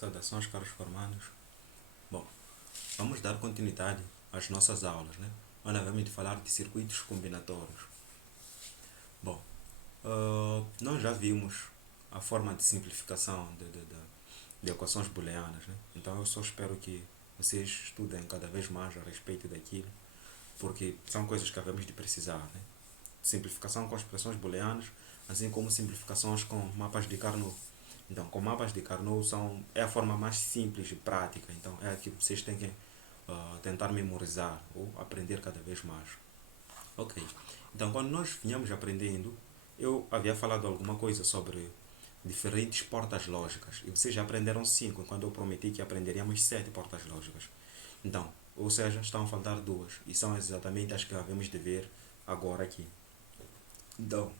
Saudações, caros formandos. Bom, vamos dar continuidade às nossas aulas, né? Onde vamos falar de circuitos combinatórios. Bom, nós já vimos a forma de simplificação de equações booleanas, né? Então eu só espero que vocês estudem cada vez mais a respeito daquilo, porque são coisas que havemos de precisar, né? Simplificação com expressões booleanas, assim como simplificações com mapas de Carnot. Então, com mapas de Carnot é a forma mais simples e prática. Então, é a que vocês têm que tentar memorizar ou aprender cada vez mais. Ok. Então, quando nós vinhamos aprendendo, eu havia falado alguma coisa sobre diferentes portas lógicas. E vocês já aprenderam 5, quando eu prometi que aprenderíamos 7 portas lógicas. Então, ou seja, estão a faltar 2. E são exatamente as que havemos de ver agora aqui. Então,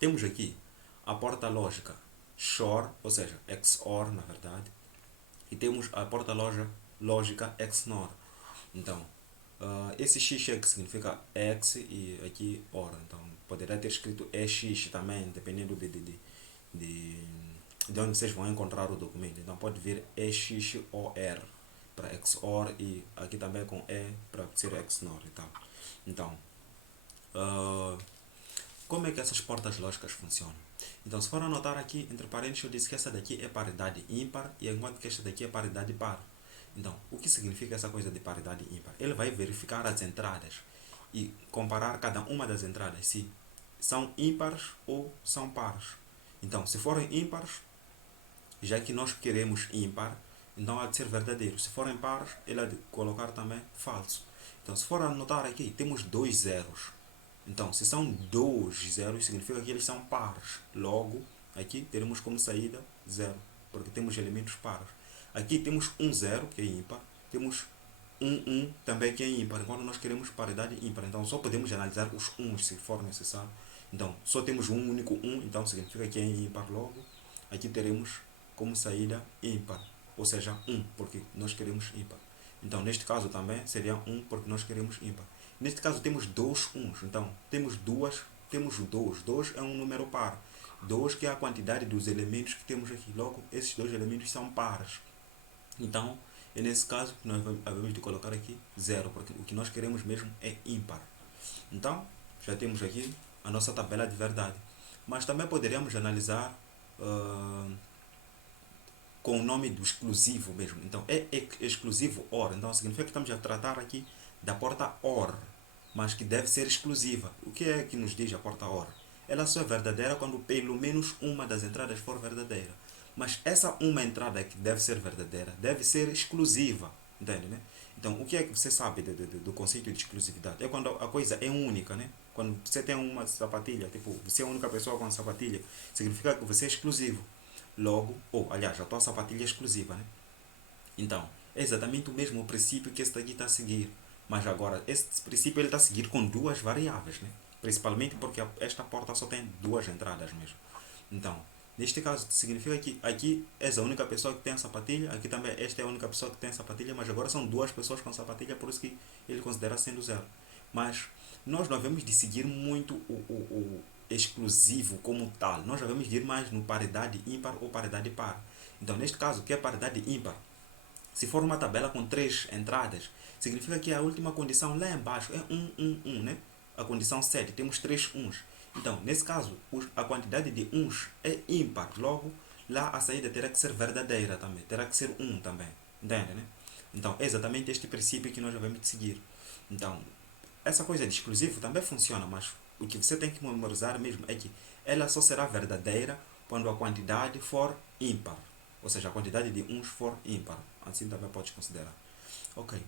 temos aqui a porta lógica XOR, ou seja, XOR na verdade, e temos a porta lógica XNOR. Então, esse X é que significa X e aqui OR. Então, poderia ter escrito EX também, dependendo de onde vocês vão encontrar o documento. Então, pode vir EXOR para XOR e aqui também com E para ser XNOR e tal. Então, como é que essas portas lógicas funcionam? Então, se for anotar aqui, entre parênteses, eu disse que essa daqui é paridade ímpar, e enquanto que esta daqui é paridade par. Então, o que significa essa coisa de paridade ímpar? Ele vai verificar as entradas e comparar cada uma das entradas se são ímpares ou são pares. Então, se forem ímpares, já que nós queremos ímpar, então há de ser verdadeiro. Se forem pares, ele há de colocar também falso. Então, se for anotar aqui, temos dois zeros. Então, se são dois zeros, significa que eles são pares. Logo, aqui teremos como saída zero, porque temos elementos pares. Aqui temos um zero, que é ímpar. Temos um também, que é ímpar. Quando nós queremos paridade ímpar, então só podemos analisar os uns, se for necessário. Então, só temos um único então significa que é ímpar. Logo, aqui teremos como saída ímpar. Ou seja, porque nós queremos ímpar. Então, neste caso também seria porque nós queremos ímpar. Neste caso temos dois uns, então temos dois. Dois é um número par. 2 que é a quantidade dos elementos que temos aqui. Logo, esses dois elementos são pares. Então, é nesse caso que nós vamos de colocar aqui zero, porque o que nós queremos mesmo é ímpar. Então, já temos aqui a nossa tabela de verdade. Mas também poderíamos analisar com o nome do exclusivo mesmo. Então, é exclusivo OR. Então, significa que estamos a tratar aqui da porta OR, mas que deve ser exclusiva. O que é que nos diz a porta OR? Ela só é verdadeira quando pelo menos uma das entradas for verdadeira. Mas essa uma entrada que deve ser verdadeira deve ser exclusiva. Entende, né? Então, o que é que você sabe do conceito de exclusividade? É quando a coisa é única, né? Quando você tem uma sapatilha, tipo, você é a única pessoa com a sapatilha, significa que você é exclusivo. Logo, aliás, a tua sapatilha é exclusiva, né? Então, é exatamente o mesmo princípio que esse daqui está a seguir. Mas agora, esse princípio ele está a seguir com duas variáveis, né? Principalmente porque esta porta só tem duas entradas mesmo. Então, neste caso, significa que aqui és a única pessoa que tem a sapatilha, aqui também esta é a única pessoa que tem a sapatilha, mas agora são duas pessoas com sapatilha, por isso que ele considera sendo zero. Mas nós não devemos de seguir muito o exclusivo como tal. Nós devemos de ir mais no paridade ímpar ou paridade par. Então, neste caso, que é paridade ímpar, se for uma tabela com 3 entradas, significa que a última condição lá embaixo é 1, né? A condição 7, temos 3 uns. Então, nesse caso, a quantidade de uns é ímpar. Logo, lá a saída terá que ser verdadeira também. Terá que ser 1 também. Entende, né? Então, é exatamente este princípio que nós devemos seguir. Então, essa coisa de exclusivo também funciona, mas o que você tem que memorizar mesmo é que ela só será verdadeira quando a quantidade for ímpar. Ou seja, a quantidade de uns for ímpar. Assim também pode considerar. Ok.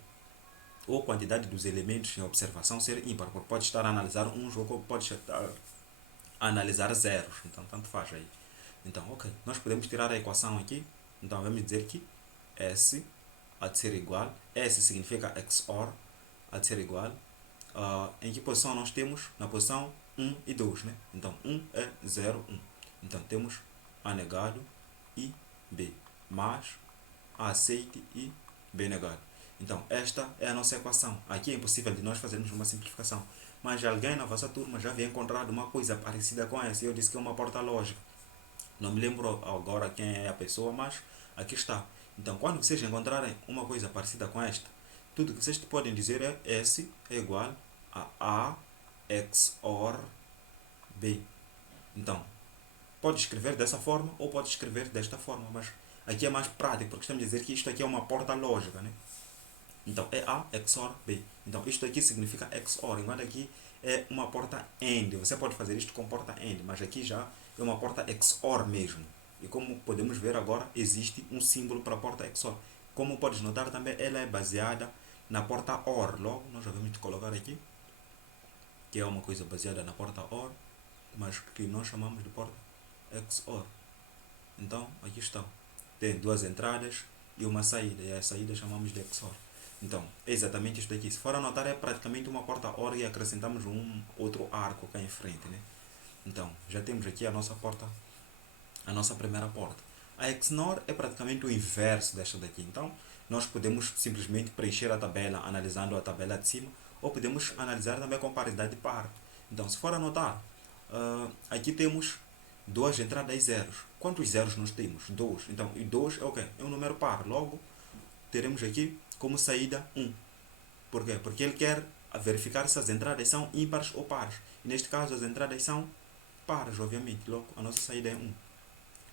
Ou a quantidade dos elementos em observação ser ímpar, porque pode estar a analisar uns ou pode estar a analisar zeros. Então, tanto faz aí. Então, ok. Nós podemos tirar a equação aqui. Então, vamos dizer que S há de ser igual. S significa XOR, há de ser igual. Em que posição nós temos? Na posição 1 e 2, né? Então, 1 é 0, 1. Então, temos A negado e B, mais A aceite e B negado. Então, esta é a nossa equação. Aqui é impossível de nós fazermos uma simplificação. Mas alguém na vossa turma já havia encontrado uma coisa parecida com essa. E eu disse que é uma porta lógica. Não me lembro agora quem é a pessoa, mas aqui está. Então, quando vocês encontrarem uma coisa parecida com esta, tudo que vocês podem dizer é S é igual a A XOR B. Então, pode escrever dessa forma ou pode escrever desta forma, mas aqui é mais prático, porque estamos a dizer que isto aqui é uma porta lógica, né? Então, é A XOR B. Então, isto aqui significa XOR, enquanto aqui é uma porta AND. Você pode fazer isto com porta AND, mas aqui já é uma porta XOR mesmo. E como podemos ver agora, existe um símbolo para a porta XOR. Como podes notar também, ela é baseada na porta OR. Logo, nós já vamos colocar aqui, que é uma coisa baseada na porta OR, mas que nós chamamos de porta XOR. Então, aqui está. Tem duas entradas e uma saída. E a saída chamamos de XOR. Então, é exatamente isto aqui. Se for anotar, é praticamente uma porta OR e acrescentamos um outro arco cá em frente, né? Então, já temos aqui a nossa porta, a nossa primeira porta. A XNOR é praticamente o inverso desta daqui. Então, nós podemos simplesmente preencher a tabela analisando a tabela de cima, ou podemos analisar também com paridade par. Então, se for anotar, aqui temos duas entradas zeros. Quantos zeros nós temos? 2. Então, e 2 é o quê? É um número par. Logo, teremos aqui como saída 1. Por quê? Porque ele quer verificar se as entradas são ímpares ou pares. E neste caso, as entradas são pares, obviamente. Logo, a nossa saída é 1.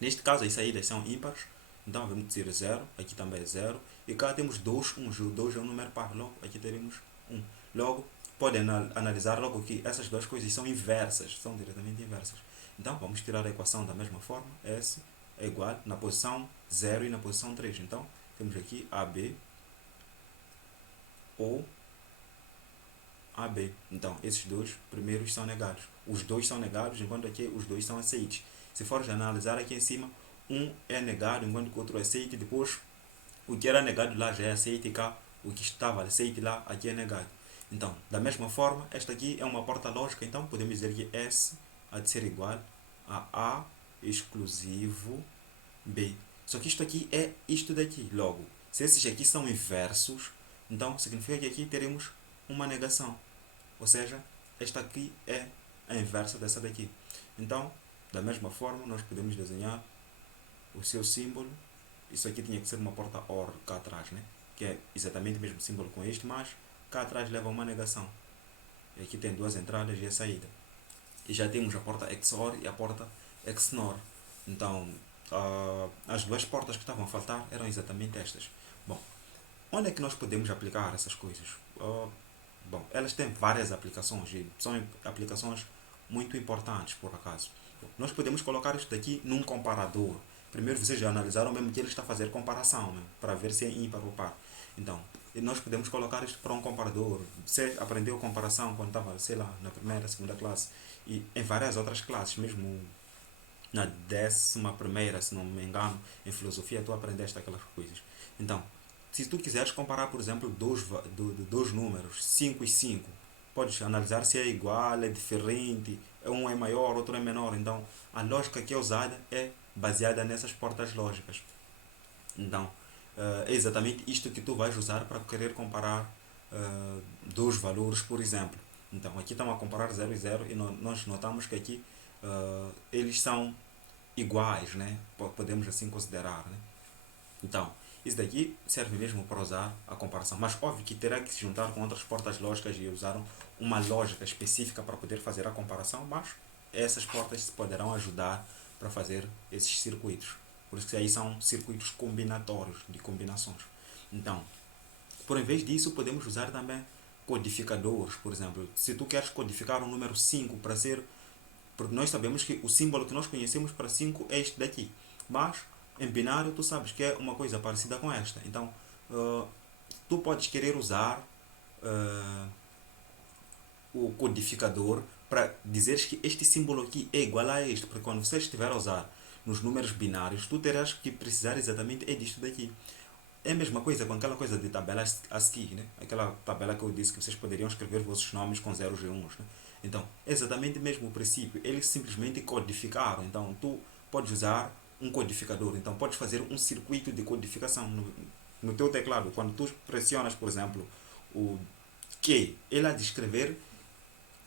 Neste caso, as saídas são ímpares. Então, vamos dizer 0. Aqui também é 0. E cá temos 2 1. O 2 é um número par. Logo, aqui teremos 1. Logo, podem analisar logo que essas duas coisas são inversas. São diretamente inversas. Então, vamos tirar a equação da mesma forma. S é igual na posição 0 e na posição 3. Então, temos aqui AB ou AB. Então, esses dois primeiros são negados. Os dois são negados, enquanto aqui os dois são aceites. Se for analisar aqui em cima, um é negado, enquanto que o outro é aceite. Depois, o que era negado lá já é aceite e cá o que estava aceite lá, aqui é negado. Então, da mesma forma, esta aqui é uma porta lógica. Então, podemos dizer que S há de ser igual a A exclusivo B. Só que isto aqui é isto daqui. Logo, se esses aqui são inversos, então significa que aqui teremos uma negação. Ou seja, esta aqui é a inversa dessa daqui. Então, da mesma forma, nós podemos desenhar o seu símbolo. Isso aqui tinha que ser uma porta OR cá atrás, né? Que é exatamente o mesmo símbolo com este, mas cá atrás leva uma negação. E aqui tem duas entradas e a saída. E já temos a porta XOR e a porta XNOR. Então, as duas portas que estavam a faltar eram exatamente estas. Bom, onde é que nós podemos aplicar essas coisas? Bom, elas têm várias aplicações e são aplicações muito importantes, por acaso. Nós podemos colocar isto aqui num comparador. Primeiro vocês já analisaram mesmo que ele está a fazer comparação, né? Para ver se é ímpar ou par. Então, nós podemos colocar isto para um comparador. Você aprendeu comparação quando estava, sei lá, na primeira, segunda classe e em várias outras classes, mesmo na 11ª, se não me engano, em filosofia, tu aprendeste aquelas coisas. Então, se tu quiseres comparar, por exemplo, dois números, 5 e 5, podes analisar se é igual, é diferente, um é maior, outro é menor. Então, a lógica que é usada é baseada nessas portas lógicas. Então, é exatamente isto que tu vais usar para querer comparar dois valores, por exemplo. Então, aqui estamos a comparar 0 e 0 e nós notamos que aqui eles são iguais, né? Podemos assim considerar, né? Então, isso daqui serve mesmo para usar a comparação. Mas óbvio que terá que se juntar com outras portas lógicas e usar uma lógica específica para poder fazer a comparação, mas essas portas poderão ajudar para fazer esses circuitos. Por isso que aí são circuitos combinatórios, de combinações. Então, por em vez disso, podemos usar também codificadores, por exemplo. Se tu queres codificar o número 5 para ser... Porque nós sabemos que o símbolo que nós conhecemos para 5 é este daqui. Mas, em binário, tu sabes que é uma coisa parecida com esta. Então, tu podes querer usar o codificador para dizeres que este símbolo aqui é igual a este. Porque quando você estiver a usar nos números binários, tu terás que precisar exatamente é disto daqui. É a mesma coisa com aquela coisa de tabela ASCII, né? Aquela tabela que eu disse que vocês poderiam escrever vossos nomes com zeros e uns, né? Então, é exatamente o mesmo princípio. Eles simplesmente codificaram. Então, tu podes usar um codificador. Então, podes fazer um circuito de codificação no teu teclado. Quando tu pressionas, por exemplo, o Q, ele há de escrever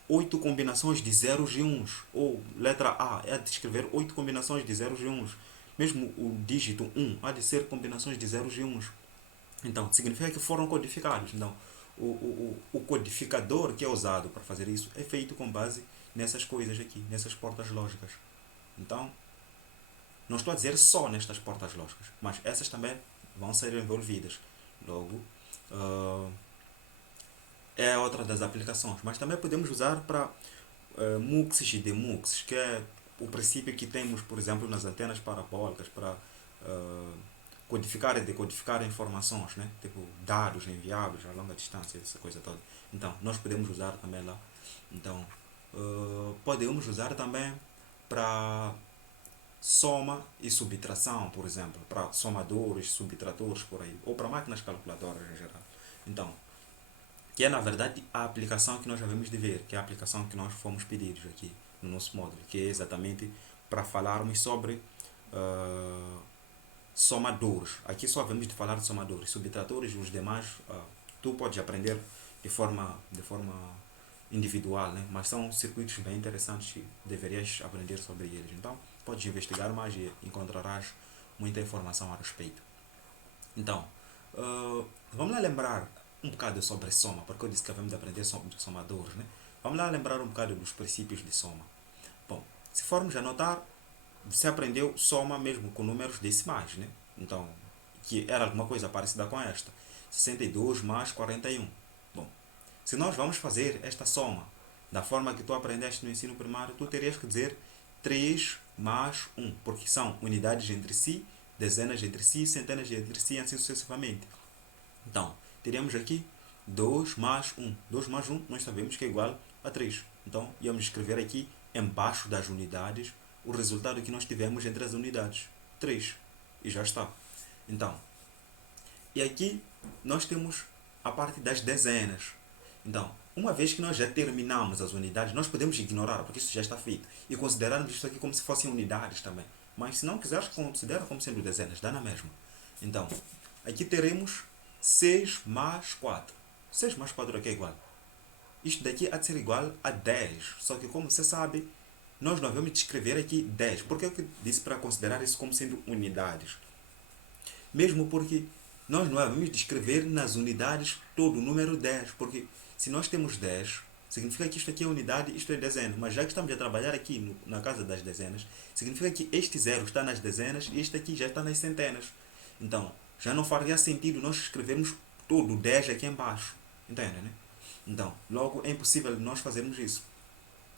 8 combinações de zeros e uns. Ou letra A é descrever 8 combinações de zeros e uns. Mesmo o dígito 1 há de ser combinações de zeros e uns. Então, significa que foram codificados. Então, o codificador que é usado para fazer isso é feito com base nessas coisas aqui, nessas portas lógicas. Então, não estou a dizer só nestas portas lógicas, mas essas também vão ser envolvidas. Logo, uh, é outra das aplicações. Mas também podemos usar para muxes e demuxes, que é o princípio que temos, por exemplo, nas antenas parabólicas para codificar e decodificar informações, né? Tipo dados enviados a longa distância, essa coisa toda. Então, nós podemos usar também lá. Então, podemos usar também para soma e subtração, por exemplo, para somadores, subtratores, por aí, ou para máquinas calculadoras em geral. Então, que é na verdade a aplicação que nós havemos de ver, que é a aplicação que nós fomos pedidos aqui no nosso módulo, que é exatamente para falarmos sobre somadores. Aqui só havemos de falar de somadores, subtratores e os demais tu podes aprender de forma individual, né? Mas são circuitos bem interessantes que deverias aprender sobre eles. Então, podes investigar mais e encontrarás muita informação a respeito. Então, vamos lá lembrar um bocado sobre soma, porque eu disse que havemos de aprender sobre somadores, né? Vamos lá lembrar um bocado dos princípios de soma. Bom, se formos anotar, você aprendeu soma mesmo com números decimais, né? Então, que era alguma coisa parecida com esta. 62 mais 41. Bom, se nós vamos fazer esta soma da forma que tu aprendeste no ensino primário, tu terias que dizer 3 mais 1, porque são unidades entre si, dezenas entre si, centenas entre si, assim sucessivamente. Então, teríamos aqui 2 mais 1. 2 mais 1 nós sabemos que é igual a 3. Então, íamos escrever aqui embaixo das unidades o resultado que nós tivemos entre as unidades. 3. E já está. Então, e aqui nós temos a parte das dezenas. Então, uma vez que nós já terminamos as unidades, nós podemos ignorar, porque isso já está feito, e considerarmos isso aqui como se fossem unidades também. Mas se não quiseres, considera como sendo dezenas, dá na mesma. Então, aqui teremos 6 mais 4. 6 mais 4 aqui é igual. Isto daqui há de ser igual a 10. Só que, como você sabe, nós não vamos escrever aqui 10. Por que eu disse para considerar isso como sendo unidades? Mesmo porque nós não vamos escrever nas unidades todo o número 10. Porque se nós temos 10, significa que isto aqui é unidade, isto é dezena. Mas já que estamos a trabalhar aqui na casa das dezenas, significa que este zero está nas dezenas e este aqui já está nas centenas. Então, já não faria sentido nós escrevermos todo o 10 aqui embaixo. Entende, né? Então, logo é impossível nós fazermos isso.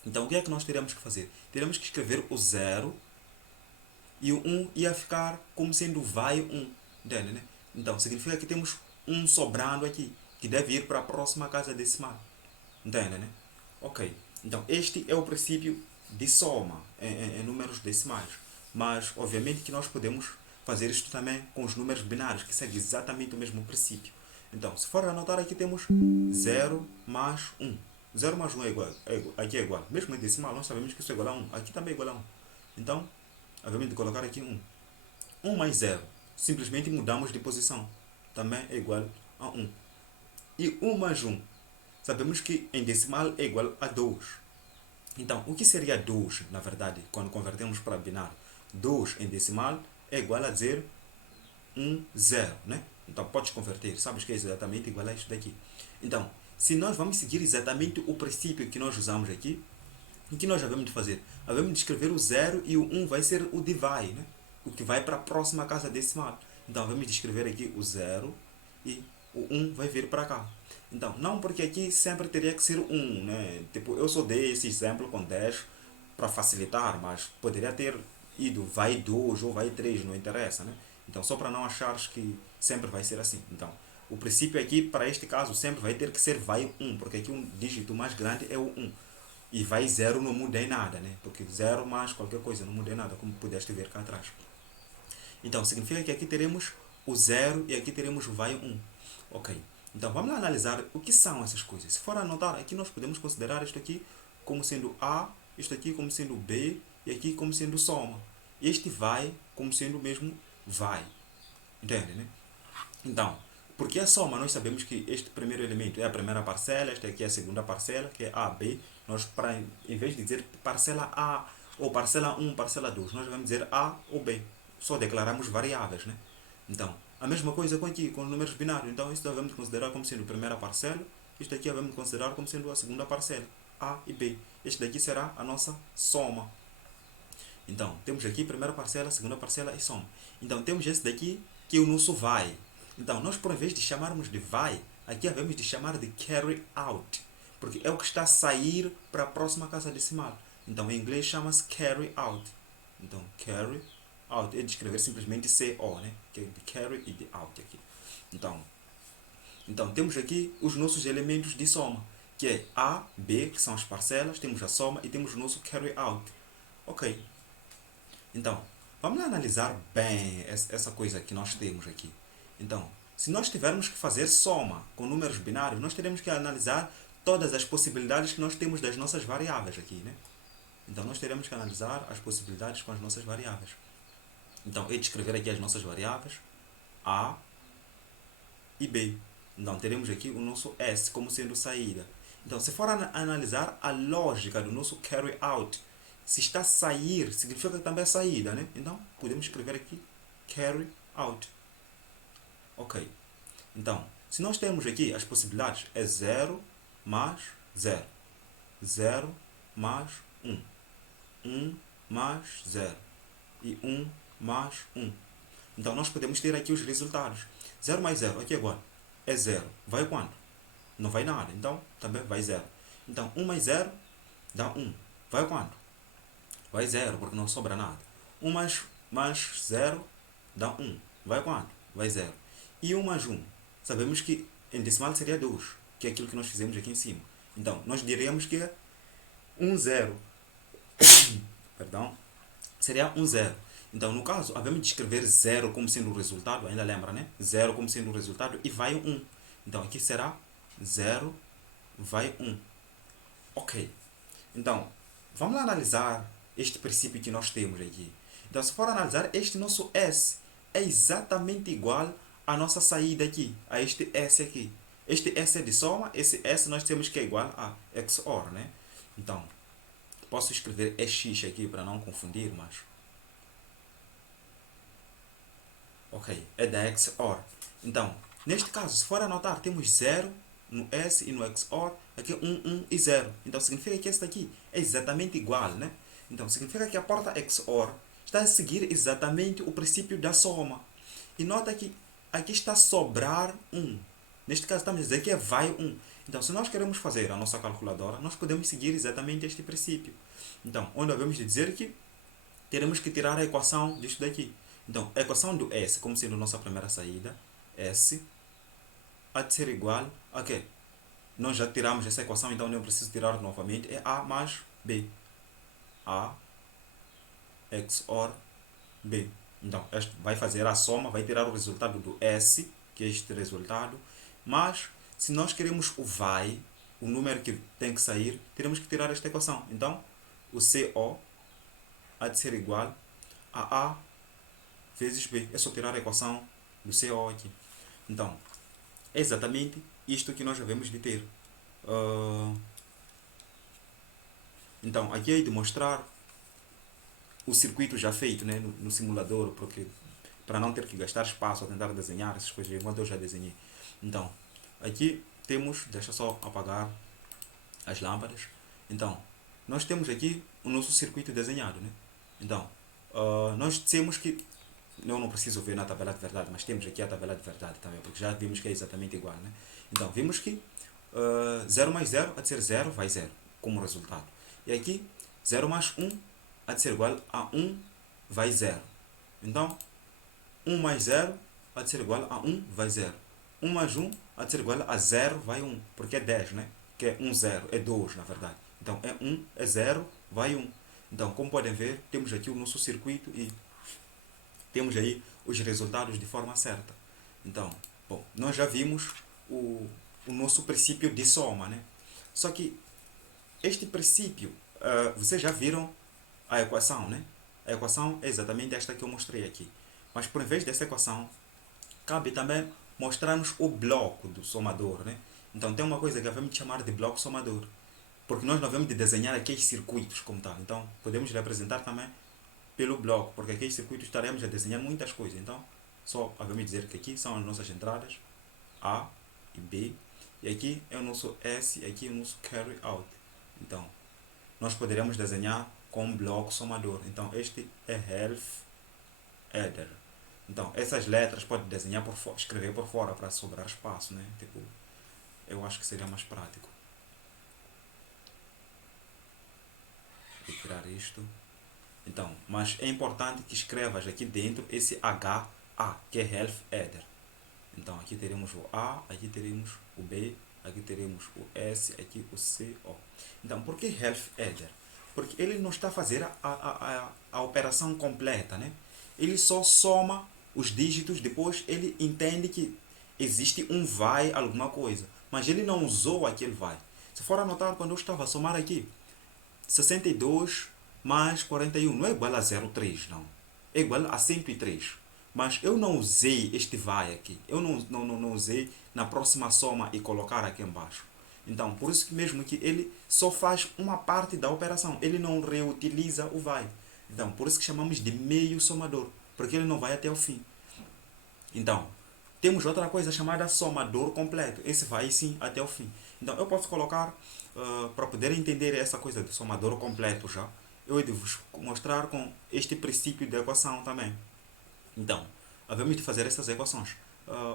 Então, o que é que nós teríamos que fazer? Teríamos que escrever o 0 e o 1 ia ficar como sendo vai 1. Entende, né? Então, significa que temos 1 sobrando aqui, que deve ir para a próxima casa decimal. Entende, né? Ok. Então, este é o princípio de soma em números decimais. Mas, obviamente, que nós podemos fazer isto também com os números binários, que segue exatamente o mesmo princípio. Então, se for anotar aqui, temos 0 mais 1. 0 mais 1 aqui é igual. Mesmo em decimal, nós sabemos que isso é igual a 1. Aqui também é igual a 1. Então, obviamente, colocar aqui 1. 1 mais 0. Simplesmente mudamos de posição. Também é igual a 1. E 1 mais 1. Sabemos que em decimal é igual a 2. Então, o que seria 2, na verdade, quando convertemos para binário? 2 em decimal é igual a dizer 1, 0, né? Então, podes converter. Sabes que é exatamente igual a isto daqui. Então, se nós vamos seguir exatamente o princípio que nós usamos aqui, o que nós havemos de fazer? Havemos de escrever o 0 e o 1 vai ser o divide, né? O que vai para a próxima casa decimal. Então, havemos de escrever aqui o 0 e o 1 vai vir para cá. Então, não porque aqui sempre teria que ser 1, né? Tipo, eu só dei esse exemplo com 10 para facilitar, mas poderia ter ido vai 2 ou vai 3, não interessa, né? Então, só para não achares que sempre vai ser assim. Então, o princípio aqui, para este caso, sempre vai ter que ser vai 1, porque aqui um dígito mais grande é o 1. E vai 0 não muda em nada, né? Porque 0 mais qualquer coisa não muda em nada, como pudeste ver cá atrás. Então, significa que aqui teremos o 0 e aqui teremos o vai 1. Ok. Então, vamos lá analisar o que são essas coisas. Se for anotar, aqui nós podemos considerar isto aqui como sendo A, isto aqui como sendo B e aqui como sendo soma. Este vai como sendo mesmo vai. Entende, né? Então, porque a soma, nós sabemos que este primeiro elemento é a primeira parcela, esta aqui é a segunda parcela, que é A, B, Nós, em vez de dizer parcela A ou parcela 1, parcela 2, nós vamos dizer A ou B. Só declaramos variáveis, né? Então, a mesma coisa com aqui, com os números binários. Então, isso devemos considerar como sendo a primeira parcela. Isto aqui devemos considerar como sendo a segunda parcela, A e B. Este daqui será a nossa soma. Então, temos aqui primeira parcela, segunda parcela e soma. Então, temos esse daqui que é o nosso vai. Então, nós por vez de chamarmos de vai, aqui devemos de chamar de carry out, porque é o que está a sair para a próxima casa decimal. Então, em inglês chama-se carry out. Então, carry out é de escrever simplesmente CO, né? Que é de carry e de out aqui. Então, temos aqui os nossos elementos de soma, que é A, B, que são as parcelas, temos a soma e temos o nosso carry out. Ok. Então, vamos lá analisar bem essa coisa que nós temos aqui. Então, se nós tivermos que fazer soma com números binários, nós teremos que analisar todas as possibilidades que nós temos das nossas variáveis aqui, né? Então, nós teremos que analisar as possibilidades com as nossas variáveis. Então, é de escrever aqui as nossas variáveis A e B. Então, teremos aqui o nosso S como sendo saída. Então, se for analisar a lógica do nosso carry out, se está a sair, significa que também é saída, né? Então, podemos escrever aqui carry out. Ok. Então, se nós temos aqui as possibilidades, é 0 mais 0. 0 mais 1. 1 mais 0. E 1 mais 1. Então, nós podemos ter aqui os resultados. 0 mais 0, aqui agora, é 0. Vai quanto? Não vai nada. Então, também vai 0. Então, 1 mais 0 dá 1. Vai quanto? Vai 0, porque não sobra nada. 1 mais 0 dá 1. Vai quanto? Vai 0. E 1 mais 1? Sabemos que em decimal seria 2, que é aquilo que nós fizemos aqui em cima. Então, nós diríamos que é 1, 0. Perdão. Seria 1, 0. Então, no caso, havemos de escrever 0 como sendo o resultado, ainda lembra, né? 0 como sendo o resultado e vai 1. Então, aqui será 0, vai 1. Ok. Então, vamos lá analisar este princípio que nós temos aqui. Então, se for analisar, este nosso S é exatamente igual à nossa saída aqui, a este S aqui. Este S é de soma, esse S nós temos que é igual a XOR, né? Então, posso escrever EX aqui para não confundir, mas... Ok, é da XOR. Então, neste caso, se for anotar, temos 0 no S e no XOR, aqui 1, 1 e 0. Então, significa que este aqui é exatamente igual, né? Então, significa que a porta XOR está a seguir exatamente o princípio da soma. E nota que aqui está a sobrar 1. Neste caso, estamos a dizer que é vai 1. Então, se nós queremos fazer a nossa calculadora, nós podemos seguir exatamente este princípio. Então, onde devemos dizer que teremos que tirar a equação disto daqui. Então, a equação do S, como sendo a nossa primeira saída, S há de ser igual a quê? Nós já tiramos essa equação, então não preciso tirar novamente. É A mais B. A XOR B. Então, este vai fazer a soma, vai tirar o resultado do S, que é este resultado. Mas, se nós queremos o vai, o número que tem que sair, teremos que tirar esta equação. Então, o CO há de ser igual a A vezes B. É só tirar a equação do CO aqui. Então, é exatamente isto que nós devemos de ter. Então, aqui é de mostrar o circuito já feito, né, no simulador, porque para não ter que gastar espaço a tentar desenhar essas coisas, enquanto eu já desenhei. Então, aqui temos, deixa só apagar as lâmpadas. Então, nós temos aqui o nosso circuito desenhado, né? Então, nós dissemos que eu não preciso ver na tabela de verdade, mas temos aqui a tabela de verdade também, porque já vimos que é exatamente igual, né? Então, vimos que 0 mais 0 há de ser 0, vai 0, como resultado. E aqui, 0 mais 1 há de ser igual a 1, vai 0. Então, 1 mais 0 há de ser igual a 1, vai 0. 1 mais 1 há de ser igual a 0, vai 1, porque é 10, né? Que é 1, 0, é 2, na verdade. Então, é 1, é 0, vai 1. Então, como podem ver, temos aqui o nosso circuito e temos aí os resultados de forma certa. Então, bom, nós já vimos o nosso princípio de soma, né? Só que este princípio, vocês já viram a equação, né? A equação é exatamente esta que eu mostrei aqui. Mas por vez dessa equação, cabe também mostrar-nos o bloco do somador, né? Então tem uma coisa que devemos chamar de bloco somador. porque nós não vamos de desenhar aqueles circuitos como tal. Então, podemos representar também pelo bloco, porque aqueles circuitos estaremos a desenhar muitas coisas. Então, só vamos dizer que aqui são as nossas entradas A e B, e aqui é o nosso S, e aqui é o nosso carry out. Então, nós poderíamos desenhar com um bloco somador. Então, este é health header. Então, essas letras pode desenhar por fora, escrever por fora para sobrar espaço, né? Tipo, eu acho que seria mais prático. Vou tirar isto. Então, mas é importante que escrevas aqui dentro esse HA, que é health header. Então, aqui teremos o A, aqui teremos o B, aqui teremos o S, aqui o C, O. Então, por que health header? Porque ele não está a fazer a operação completa, né? Ele só soma os dígitos, depois ele entende que existe um vai alguma coisa, mas ele não usou aquele vai. Se for anotar, quando eu estava a somar aqui, 62 mais 41 não é igual a 0,3, não. É igual a 103. Mas eu não usei este vai aqui. Eu não usei na próxima soma e colocar aqui embaixo. Então, por isso que mesmo que ele só faz uma parte da operação. Ele não reutiliza o vai. Então, por isso que chamamos de meio somador. Porque ele não vai até o fim. Então, temos outra coisa chamada somador completo. Esse vai sim até o fim. Então, eu posso colocar, para poder entender essa coisa do somador completo já, eu devo vos mostrar com este princípio de equação também. Então, havemos de fazer essas equações.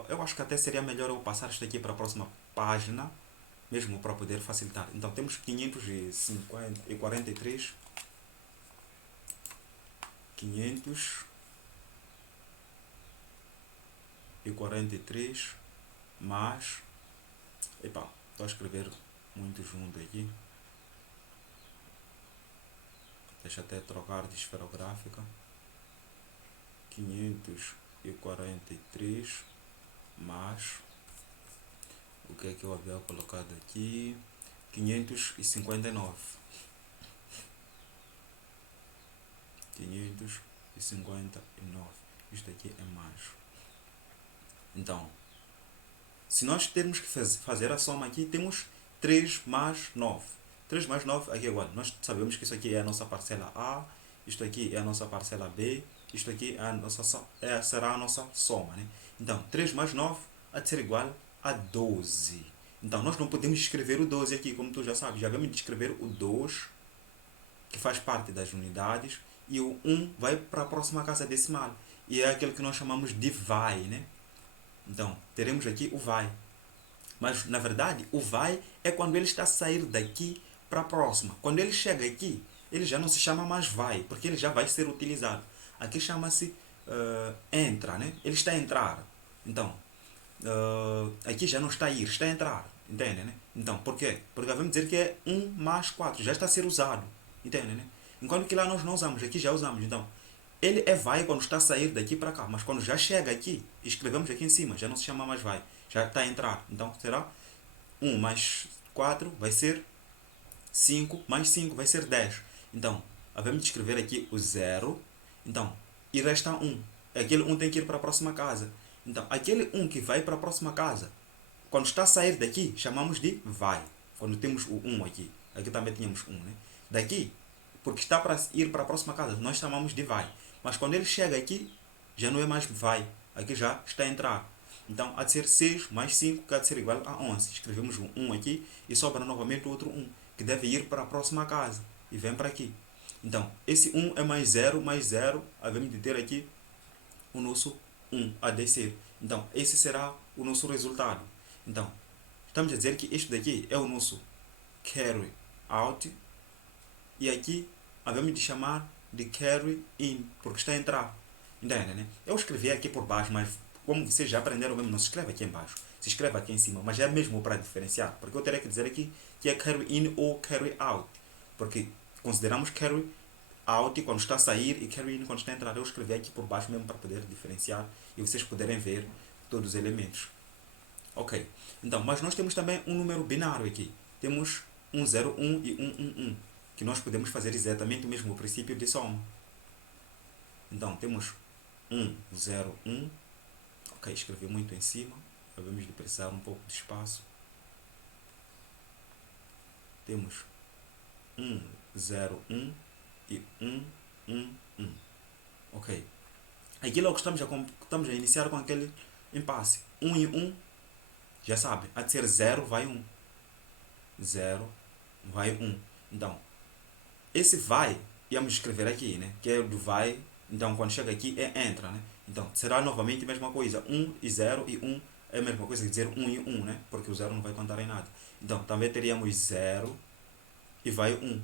Eu acho que até seria melhor eu passar isto aqui para a próxima página, mesmo para poder facilitar. Então, temos 543, 543 mais... Epa, estou a escrever muito junto aqui. Deixa até trocar de esferográfica. 543 mais... O que é que eu havia colocado aqui? 559. 559. Isto aqui é mais. Então, se nós termos que fazer a soma aqui, temos 3 mais 9. 3 mais 9 aqui é igual. Nós sabemos que isso aqui é a nossa parcela A, isto aqui é a nossa parcela B, isto aqui é a nossa, será a nossa soma, né? Então, 3 mais 9 há de ser igual a 12. Então, nós não podemos escrever o 12 aqui, como tu já sabes. Já vamos escrever o 2, que faz parte das unidades, e o 1 vai para a próxima casa decimal. E é aquele que nós chamamos de vai, né? Então, teremos aqui o vai. Mas, na verdade, o vai é quando ele está a sair daqui para a próxima. Quando ele chega aqui, ele já não se chama mais vai, porque ele já vai ser utilizado. Aqui chama-se entra, né? Ele está a entrar. Então, aqui já não está a ir, está a entrar. Entende, né? Então, por quê? Porque vamos dizer que é 1 mais 4, já está a ser usado. Entende, né? Enquanto que lá nós não usamos, aqui já usamos. Então, ele é vai quando está a sair daqui para cá, mas quando já chega aqui, escrevemos aqui em cima, já não se chama mais vai, já está a entrar. Então será 1 mais 4 vai ser 5, mais 5 vai ser 10. Então, havemos de escrever aqui o 0, então, e resta 1. Aquele 1 tem que ir para a próxima casa. Então, aquele 1 que vai para a próxima casa, quando está a sair daqui, chamamos de vai. Quando temos o 1 aqui. Aqui também tínhamos 1, né? Daqui, porque está para ir para a próxima casa, nós chamamos de vai. Mas quando ele chega aqui, já não é mais vai. Aqui já está a entrar. Então, há de ser 6 mais 5, que há de ser igual a 11. Escrevemos um 1 aqui e sobra novamente outro 1, que deve ir para a próxima casa. E vem para aqui. Então, esse 1 é mais 0, havemos de ter aqui o nosso 1 a descer. Então, esse será o nosso resultado. Então, estamos a dizer que este daqui é o nosso carry out. E aqui, havemos de chamar de carry in, porque está a entrar. Entende, né? Eu escrevi aqui por baixo, mas como vocês já aprenderam mesmo, não se escreve aqui embaixo, se escreve aqui em cima, mas é mesmo para diferenciar, porque eu teria que dizer aqui que é carry in ou carry out, porque consideramos carry out quando está a sair e carry in quando está a entrar. Eu escrevi aqui por baixo mesmo para poder diferenciar e vocês poderem ver todos os elementos. Ok, então, mas nós temos também um número binário aqui, temos 101 e 111, que nós podemos fazer exatamente o mesmo princípio de soma. Então, temos 101. Ok, escrevi muito em cima. Vamos de precisar um pouco de espaço. Temos 1, 0, 1 e 1, 1, 1. Ok. Aqui logo estamos a iniciar com aquele impasse. 1 e 1, já sabe, há de ser 0 vai 1. 0 vai 1. Então, esse vai, íamos escrever aqui, né? Que é o do vai. Então, quando chega aqui, é entra, né? Então, será novamente a mesma coisa. 1 e 0 e 1 é a mesma coisa que dizer 1 e 1, né? Porque o 0 não vai contar em nada. Então, também teríamos 0 e vai 1.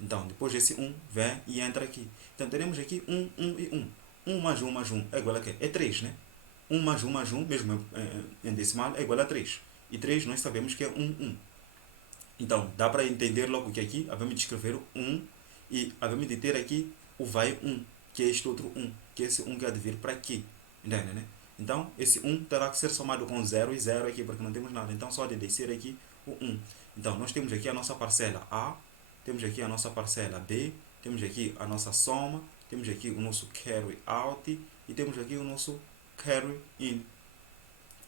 Então, depois desse 1, vem e entra aqui. Então, teremos aqui 1, 1 e 1. 1 mais 1 mais 1 é igual a quê? É 3, né? 1 mais 1 mais 1, mesmo em decimal, é igual a 3. E 3 nós sabemos que é 1, 1. Então, dá para entender logo que aqui havemos de escrever o 1 e havemos de ter aqui o vai 1, que é este outro 1, que é esse 1 que há de vir para aqui. Entende, né? Então, esse 1 terá que ser somado com 0 e 0 aqui, porque não temos nada. Então, só há de descer aqui o 1. Então, nós temos aqui a nossa parcela A, temos aqui a nossa parcela B, temos aqui a nossa soma, temos aqui o nosso carry out e temos aqui o nosso carry in.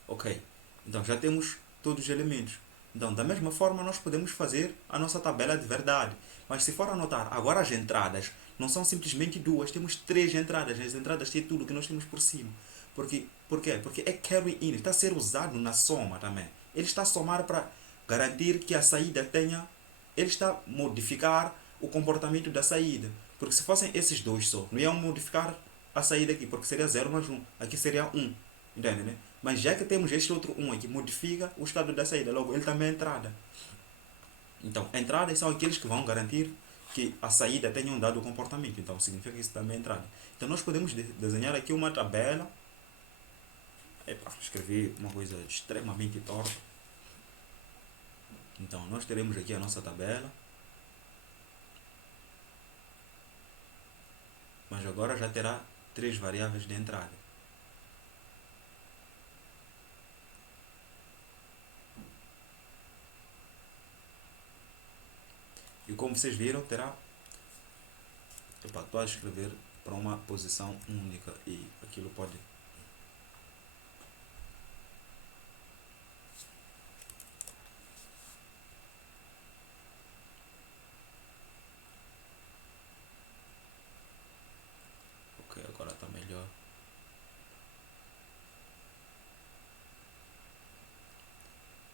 Ok, então já temos todos os elementos. Então, da mesma forma, nós podemos fazer a nossa tabela de verdade. Mas se for anotar, agora as entradas não são simplesmente duas, temos três entradas. As entradas têm tudo que nós temos por cima. Por quê? Porque é carry in, está a ser usado na soma também. Ele está a somar para garantir que a saída tenha. Ele está a modificar o comportamento da saída. Porque se fossem esses dois só, não iam modificar a saída aqui, porque seria 0 mais 1. Aqui seria 1. Entende, né? Mas já que temos este outro 1 aqui, modifica o estado da saída. Logo, ele também é entrada. Então, entradas são aqueles que vão garantir que a saída tenha um dado comportamento. Então, significa que isso também é entrada. Então, nós podemos desenhar aqui uma tabela. Epa, escrevi uma coisa extremamente torta. Então, nós teremos aqui a nossa tabela. Mas agora já terá três variáveis de entrada. E como vocês viram, terá. Estou a escrever para uma posição única e aquilo pode. Ok, agora está melhor.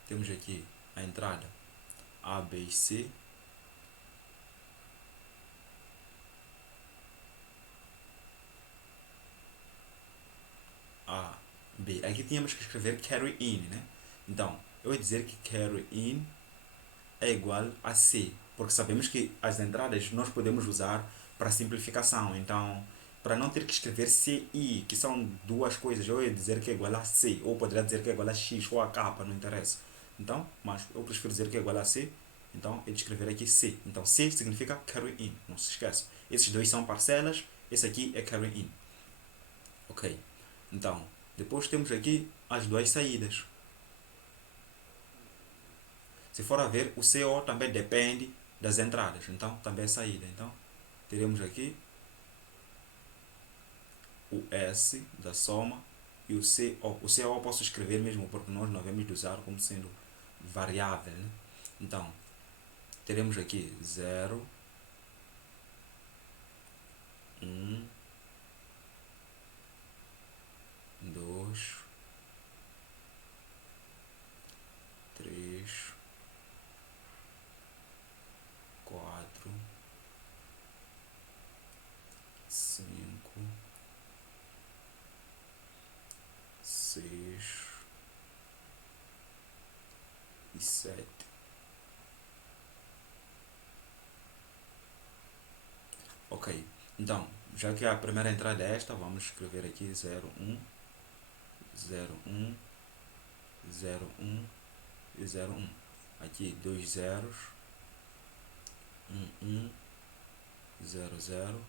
Temos aqui a entrada A, B e C. A, B. Aqui tínhamos que escrever carry in, né? Então, eu vou dizer que carry in é igual a C, porque sabemos que as entradas nós podemos usar para simplificação. Então, para não ter que escrever CI, que são duas coisas, eu ia dizer que é igual a C, ou poderia dizer que é igual a X ou a K, não interessa. Então, mas eu prefiro dizer que é igual a C, então eu escrever aqui C. Então, C significa carry in, não se esqueça. Esses dois são parcelas, esse aqui é carry in. Ok, então, depois temos aqui as duas saídas. Se for a ver, o CO também depende das entradas, então também é saída. Então, teremos aqui o S da soma e o CO. O CO eu posso escrever mesmo porque nós não devemos usar como sendo variável, né? Então, teremos aqui 0, 1, 2, 3, 4, 5, 6 e 7. Ok, então, já que a primeira entrada é esta, vamos escrever aqui 0, 1, 0, 1, 0, 1 e 0, 1. Aqui 2 zeros, 1, 1, 0, 0,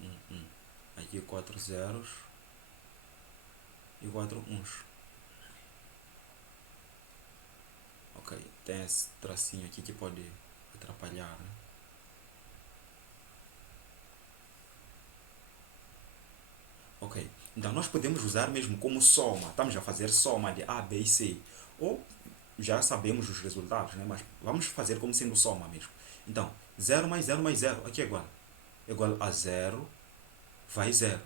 1, 1. Aqui 4 zeros e 4 uns. Ok, tem esse tracinho aqui que pode atrapalhar, né? Ok, então nós podemos usar mesmo como soma. Estamos a fazer soma de A, B e C. Ou já sabemos os resultados, né? Mas vamos fazer como sendo soma mesmo. Então, 0 mais 0 mais 0, aqui é igual. É igual a 0, vai 0.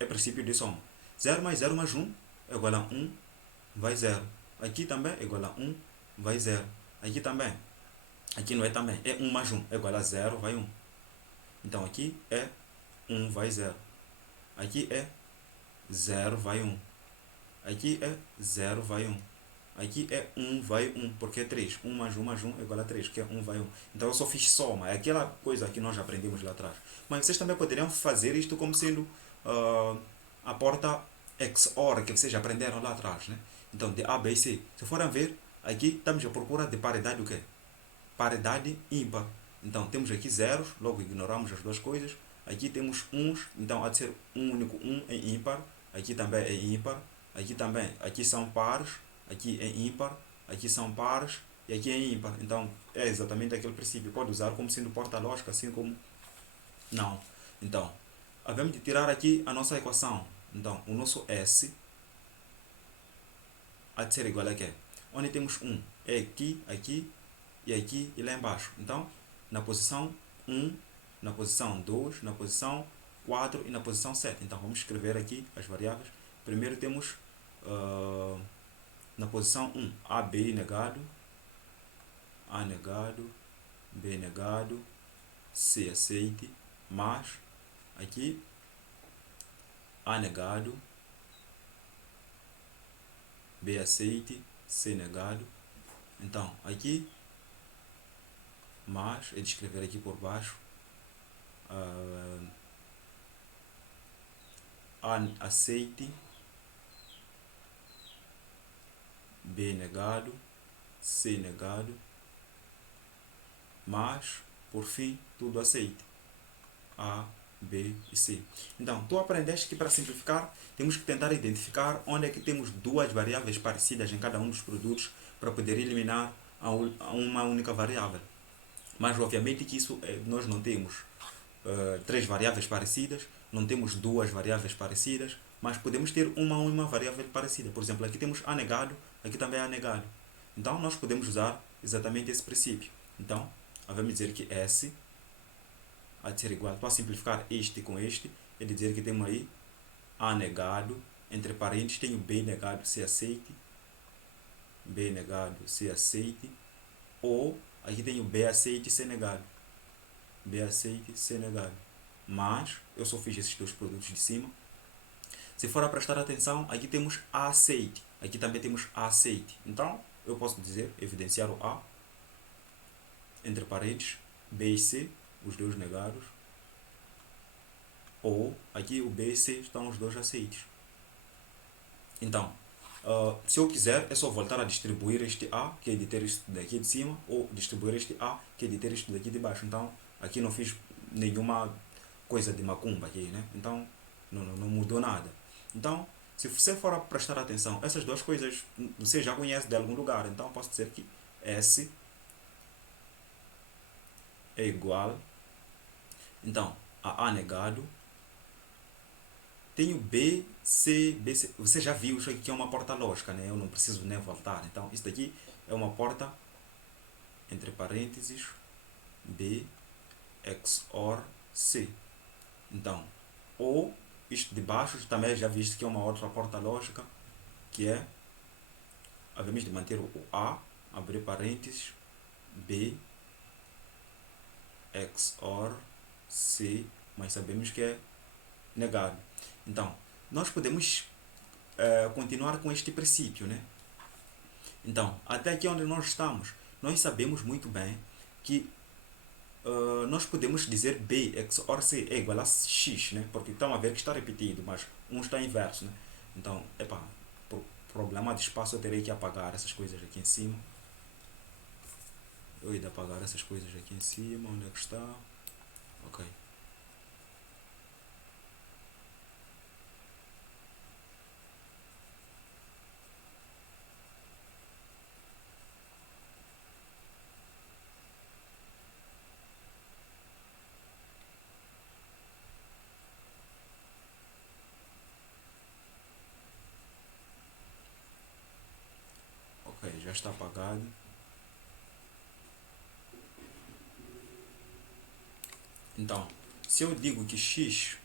É princípio de soma. 0 mais 0 mais 1 é igual a 1, vai 0. Aqui também é igual a 1, vai 0. Aqui também. Aqui não é também. É 1 mais 1 é igual a 0, vai 1. Então aqui é 1, vai 0. Aqui é 0, vai 1. Aqui é 0, vai 1. Aqui é 1, vai 1, porque é 3. 1 mais 1 é igual a 3, que é 1, vai 1. Então eu só fiz soma, é aquela coisa que nós aprendemos lá atrás. Mas vocês também poderiam fazer isto como sendo a porta XOR, que vocês já aprenderam lá atrás, né? Então, de A, B e C. Se forem ver, aqui estamos à procura de paridade o quê? Paridade ímpar. Então, temos aqui zeros, logo ignoramos as duas coisas. Aqui temos uns, então há de ser um único 1 é ímpar. Aqui também é ímpar. Aqui também, aqui são pares, aqui é ímpar, aqui são pares e aqui é ímpar. Então, é exatamente aquele princípio. Pode usar como sendo porta lógica, assim como não. Então, havemos de tirar aqui a nossa equação. Então, o nosso S há de ser igual a quê? Onde temos 1 é aqui, aqui e aqui e lá embaixo. Então, na posição 1, na posição 2, na posição 4 e na posição 7. Então, vamos escrever aqui as variáveis. Primeiro temos na posição 1, AB negado, A negado, B negado, C aceite, mais aqui A negado, B aceite, C negado. Então, aqui, mais, é de escrever aqui por baixo, A aceite, B negado, C negado, mas, por fim, tudo aceite. A, B e C. Então, tu aprendeste que para simplificar, temos que tentar identificar onde é que temos duas variáveis parecidas em cada um dos produtos para poder eliminar a uma única variável. Mas, obviamente, que isso nós não temos três variáveis parecidas, não temos duas variáveis parecidas, mas podemos ter uma variável parecida. Por exemplo, aqui temos A negado, aqui também é A negado. Então, nós podemos usar exatamente esse princípio. Então, vamos dizer que S há de ser igual, para simplificar este com este, é dizer que temos aí A negado, entre parênteses tenho B negado, C aceite, B negado, C aceite, ou aqui tenho B aceite, C negado, B aceite, C negado. Mas eu só fiz esses dois produtos de cima. Se for a prestar atenção, aqui temos A aceite, aqui também temos A aceite. Então, eu posso dizer, evidenciar o A, entre parênteses, B e C, os dois negados, ou aqui o B e C estão os dois aceites. Então, se eu quiser, é só voltar a distribuir este A, que é de ter isto daqui de cima, ou distribuir este A, que é de ter isto daqui de baixo. Então, aqui não fiz nenhuma coisa de macumba aqui, né? Então, não mudou nada. Então, se você for a prestar atenção, essas duas coisas você já conhece de algum lugar. Então, posso dizer que S é igual, então, a A negado, tenho B, C, B, C. Você já viu isso aqui que é uma porta lógica, né? Eu não preciso nem voltar. Então, isso daqui é uma porta, entre parênteses, B, XOR, C. Então, ou isto de baixo também já viste que é uma outra porta lógica, que é, havemos de manter o A, abrir parênteses, B, XOR, C, mas sabemos que é negado. Então, nós podemos continuar com este princípio, né? Então, até aqui onde nós estamos, nós sabemos muito bem que nós podemos dizer B XOR C é igual a X, né? Porque estão a ver que está repetido, mas um está inverso, né? Então, por problema de espaço eu terei que apagar essas coisas aqui em cima. Eu ia de apagar essas coisas aqui em cima, onde é que está? Ok. Ok, já está apagado. Então, se eu digo que x,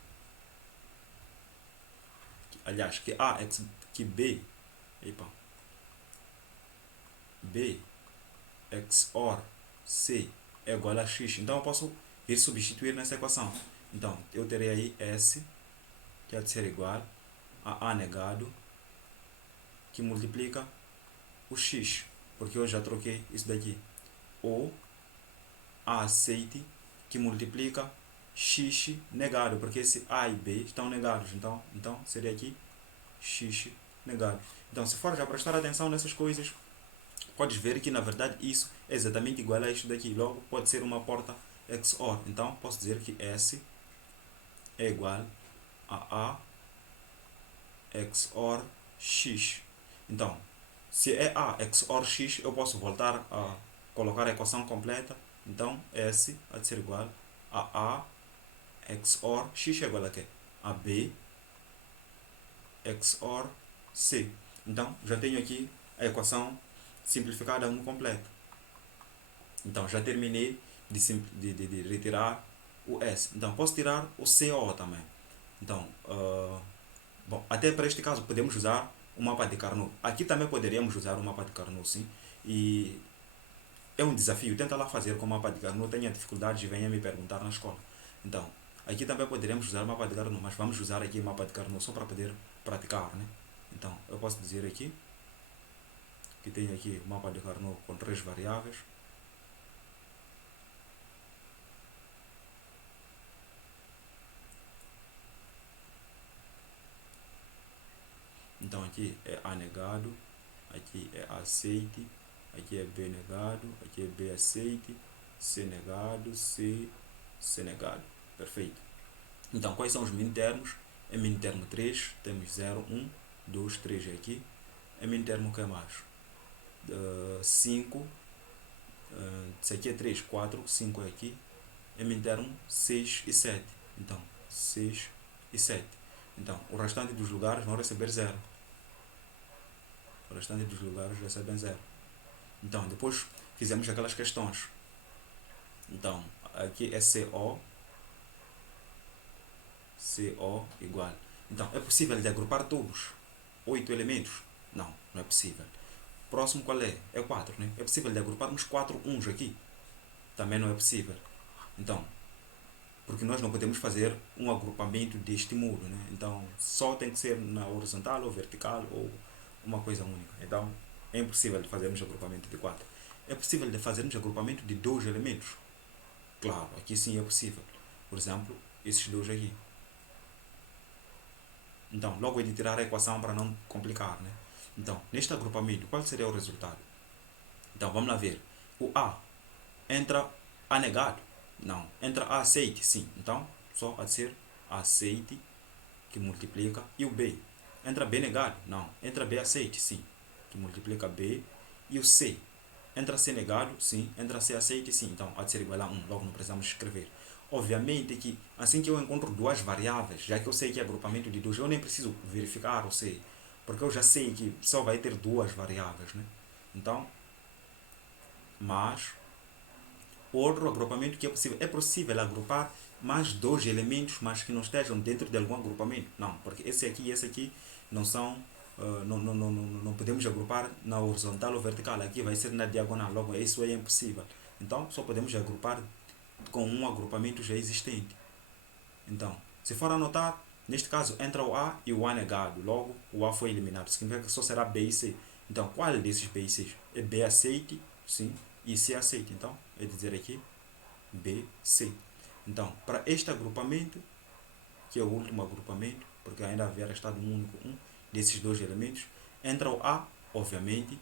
aliás, que a, que b, epa, b XOR C é igual a X. Então eu posso ir substituir nessa equação. Então eu terei aí S, que há de ser igual a negado, que multiplica o X, porque eu já troquei isso daqui. Ou A aceite, que multiplica X negado, porque esse A e B estão negados. Então seria aqui X negado. Então se for já prestar atenção nessas coisas, podes ver que na verdade isso é exatamente igual a isto daqui. Logo pode ser uma porta XOR. Então posso dizer que S é igual a XOR X. Então, se é A XOR X, eu posso voltar a colocar a equação completa. Então S vai ser igual a XOR X é igual a quê? A B XOR C. Então já tenho aqui a equação simplificada no completo. Então já terminei de retirar o S. Então posso tirar o CO também. Então, bom, até para este caso podemos usar o mapa de Carnot. Aqui também poderíamos usar o mapa de Carnot, sim. E é um desafio. Tenta lá fazer com o mapa de Carnot. Tenha dificuldades e venha me perguntar na escola. Então, aqui também poderíamos usar o mapa de Carnot, mas vamos usar aqui o mapa de Carnot só para poder praticar, né? Então, eu posso dizer aqui que tenho aqui o mapa de Carnot com 3 variáveis. Então aqui é A negado, aqui é aceite, aqui é B negado, aqui é B aceite, C negado, C negado. Perfeito. Então quais são os mintermos? É mintermo 3, temos 0, 1, 2, 3 aqui. É mintermo que é mais? 5, isso aqui é 3, 4, 5 é aqui. É mintermo 6 e 7. Então 6 e 7. Então o restante dos lugares vão receber 0. O restante dos lugares recebem 0. Então, depois fizemos aquelas questões. Então, aqui é CO igual. Então, é possível de agrupar todos 8 elementos? Não, não é possível. Próximo qual é? É 4, né? É possível de agruparmos 4 uns aqui? Também não é possível. Então, porque nós não podemos fazer um agrupamento deste modo, né? Então, só tem que ser na horizontal ou vertical ou uma coisa única. Então, é impossível de fazermos agrupamento de 4. É possível de fazermos agrupamento de 2 elementos? Claro, aqui sim é possível. Por exemplo, esses dois aqui. Então, logo é de tirar a equação para não complicar, né? Então, neste agrupamento, qual seria o resultado? Então, vamos lá ver. O A entra A negado? Não. Entra A aceite? Sim. Então, só há de ser aceite, que multiplica. E o B? Entra B negado? Não. Entra B aceite? Sim. Que multiplica B. E o C? Entra C negado? Sim. Entra C aceite? Sim. Então, há de ser igual a 1. Logo não precisamos escrever. Obviamente que assim que eu encontro duas variáveis, já que eu sei que é agrupamento de 2, eu nem preciso verificar ou sei, porque eu já sei que só vai ter duas variáveis, né? Então, mas outro agrupamento que é possível agrupar mais 2 elementos, mas que não estejam dentro de algum agrupamento. Não, porque esse aqui e esse aqui não são, não podemos agrupar na horizontal ou vertical. Aqui vai ser na diagonal, logo isso é impossível. Então, só podemos agrupar com um agrupamento já existente. Então, se for anotar, neste caso entra o A e o A negado. Logo, o A foi eliminado. Significa que só será B e C. Então, qual desses B e C? É B aceite, sim, e C aceite. Então, é dizer aqui B, C. Então, para este agrupamento, que é o último agrupamento, porque ainda haverá restado um único desses dois elementos, entra o A, obviamente,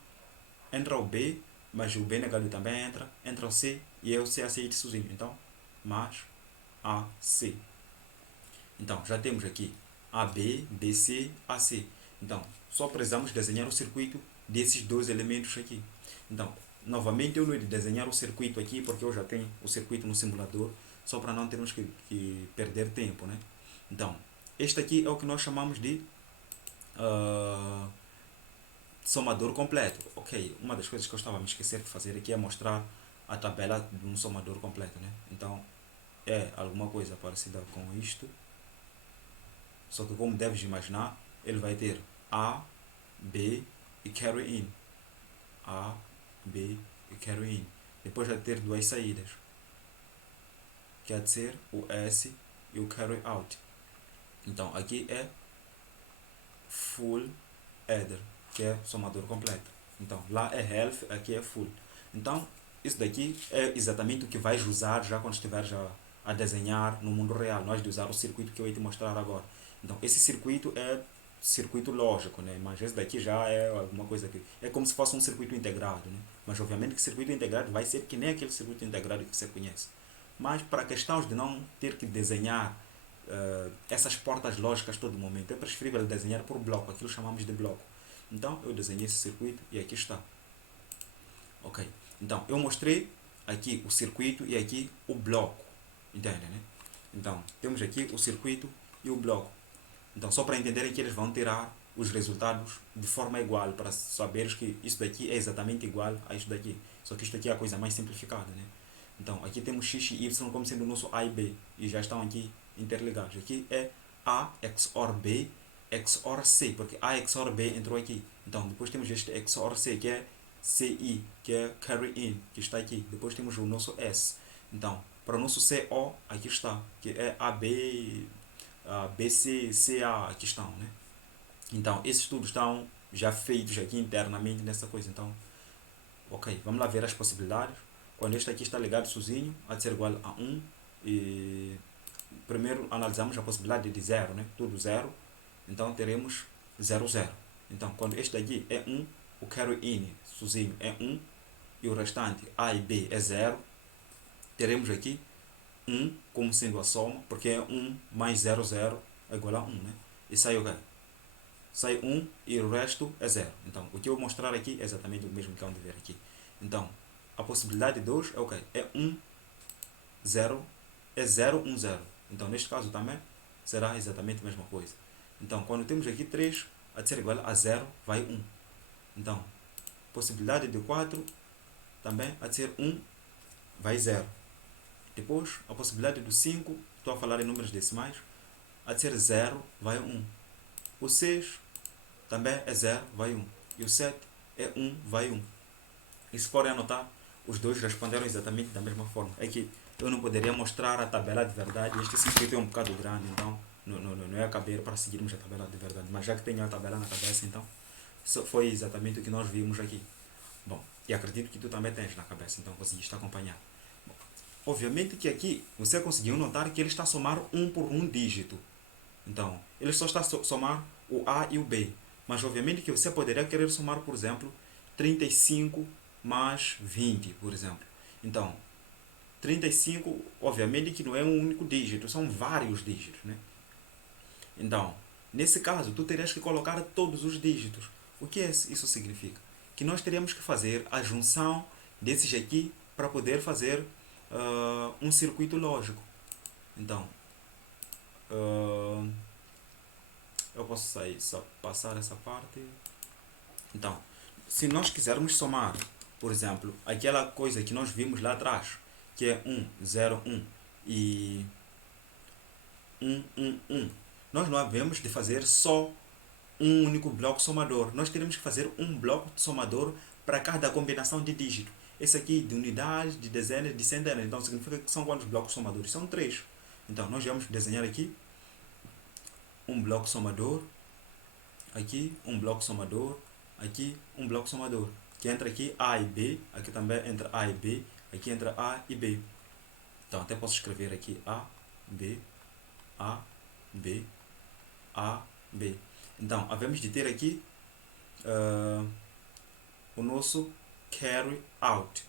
entra o B, mas o B negado também entra o C e é o C aceite sozinho. Então, mais A, C. Então, já temos aqui AB, BC, AC. Então, só precisamos desenhar o circuito desses dois elementos aqui. Então, novamente eu não irei desenhar o circuito aqui, porque eu já tenho o circuito no simulador, só para não termos que perder tempo, né? Então, este aqui é o que nós chamamos de uh, somador completo. Ok, uma das coisas que eu estava a me esquecer de fazer aqui é mostrar a tabela de um somador completo, né? Então, é alguma coisa parecida com isto, só que como deves imaginar, ele vai ter A, B e carry in. A, B e carry in. Depois vai ter duas saídas, que há de ser o S e o carry out. Então aqui é full adder, que é somador completo. Então lá é half, aqui é full. Então isso daqui é exatamente o que vais usar já quando estiveres a desenhar no mundo real. Nós de usar o circuito que eu vou te mostrar agora. Então esse circuito é circuito lógico, né? Mas esse daqui já é alguma coisa que é como se fosse um circuito integrado, né? Mas obviamente que circuito integrado vai ser que nem aquele circuito integrado que você conhece. Mas para questões de não ter que desenhar essas portas lógicas todo momento, é preferível desenhar por bloco, aquilo chamamos de bloco. Então eu desenhei esse circuito e aqui está. Ok, então eu mostrei aqui o circuito e aqui o bloco, entende, né? Então temos aqui o circuito e o bloco. Então só para entenderem que eles vão tirar os resultados de forma igual, para saberes que isso daqui é exatamente igual a isso daqui, só que isto aqui é a coisa mais simplificada, né? Então aqui temos x e y como sendo o nosso A e B e já estão aqui interligados. Aqui é A XOR B XOR C, porque A XOR B entrou aqui. Então depois temos este XOR C, que é CI, que é carry in, que está aqui. Depois temos o nosso S. Então para o nosso CO, aqui está, que é AB, BC, CA, aqui estão, né? Então esses estudos estão já feitos aqui internamente nessa coisa. Então, ok, vamos lá ver as possibilidades. Quando este aqui está ligado sozinho, há de ser igual a 1. E primeiro analisamos a possibilidade de 0, né? Tudo 0. Então teremos 0, 0. Então quando este daqui é 1, o carry in sozinho é 1 e o restante A e B é 0. Teremos aqui 1 como sendo a soma, porque é 1 mais 0, 0 é igual a 1, né? E sai o quê? Sai 1 e o resto é 0. Então o que eu vou mostrar aqui é exatamente o mesmo que vão ver aqui. Então a possibilidade de 2 é o quê? É 1, 0, é 0, 1, 0. Então neste caso também será exatamente a mesma coisa. Então quando temos aqui 3, a de ser igual a 0, vai 1. Então possibilidade de 4 também a de ser 1, vai 0. Depois a possibilidade do 5, estou a falar em números decimais, a de ser 0, vai 1. O 6 também é 0, vai 1. E o 7 é 1, vai 1. E se forem anotar, os dois responderam exatamente da mesma forma. É que eu não poderia mostrar a tabela de verdade, este circuito é um bocado grande, então não ia caber para seguirmos a tabela de verdade. Mas já que tenho a tabela na cabeça, então foi exatamente o que nós vimos aqui. Bom, e acredito que tu também tens na cabeça, então conseguiste acompanhar. Bom, obviamente que aqui você conseguiu notar que ele está a somar um por um dígito. Então, ele só está a somar o A e o B. Mas obviamente que você poderia querer somar, por exemplo, 35 mais 20, por exemplo. Então, 35, obviamente que não é um único dígito, são vários dígitos, né? Então, nesse caso, tu terias que colocar todos os dígitos. O que isso significa? Que nós teríamos que fazer a junção desses aqui para poder fazer um circuito lógico. Então, eu posso sair, só passar essa parte. Então, se nós quisermos somar, por exemplo, aquela coisa que nós vimos lá atrás, que é 1, 0, 1 e 1, 1, 1, nós não havemos de fazer só um único bloco somador. Nós teremos que fazer um bloco somador para cada combinação de dígito. Esse aqui de unidades, de dezenas, de centenas. Então significa que são quantos blocos somadores? São 3. Então nós vamos desenhar aqui um bloco somador, aqui um bloco somador, aqui um bloco somador, que entra aqui A e B, aqui também entra A e B, aqui entra A e B. Então até posso escrever aqui A, B, A, B, A, B. Então havemos de ter aqui o nosso carry out.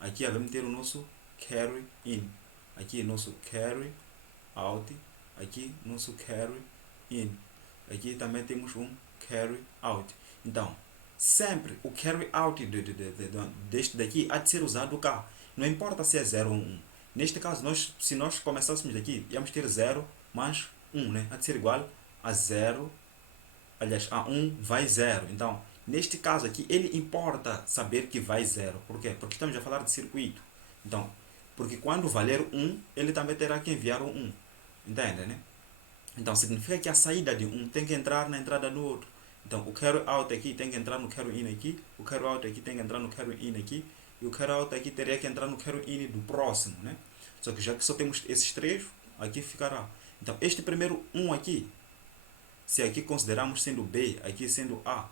Aqui havemos de ter o nosso carry in. Aqui nosso carry out. Aqui nosso carry in. Aqui também temos um carry out. Então, sempre o carry out deste daqui há de ser usado cá. Não importa se é 0 ou 1. Neste caso, se nós começássemos daqui, íamos ter 0 mais 1, né? Há de ser igual a 0, aliás, a 1 vai 0. Então, neste caso aqui, ele importa saber que vai 0. Por quê? Porque estamos a falar de circuito. Então, Porque quando valer 1, ele também terá que enviar o 1. Entende, né? Então significa que a saída de um tem que entrar na entrada do outro. Então o carry out aqui tem que entrar no carry in aqui, o carry out aqui tem que entrar no carry in aqui, e o carry out aqui teria que entrar no carry in do próximo, né? Só que já que só temos esses três, aqui ficará. Então este primeiro 1 aqui, se aqui considerarmos sendo B, aqui sendo A,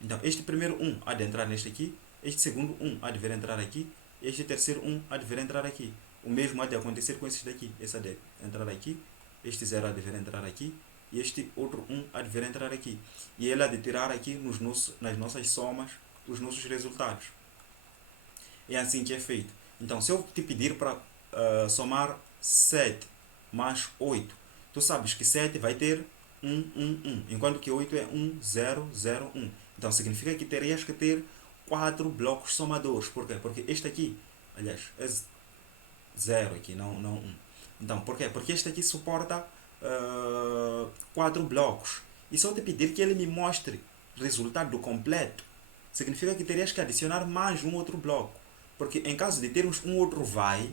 então este primeiro 1 há de entrar neste aqui, este segundo 1 há de vir entrar aqui, este terceiro 1 há de vir entrar aqui. O mesmo há de acontecer com esses daqui. Esse há de entrar aqui, este 0 há de vir entrar aqui, e este outro 1 há de vir entrar aqui. E ele há de tirar aqui nas nossas somas os nossos resultados. É assim que é feito. Então, se eu te pedir para somar 7 mais 8, tu sabes que 7 vai ter 1, 1, 1, enquanto que 8 é 1, 0, 0, 1. Então, significa que terias que ter 4 blocos somadores. Por quê? Porque este aqui, aliás, é 0 aqui, não 1. Então, por quê? Porque este aqui suporta 4 blocos. E se eu te pedir que ele me mostre o resultado completo, significa que terias que adicionar mais um outro bloco. Porque em caso de termos um outro vai,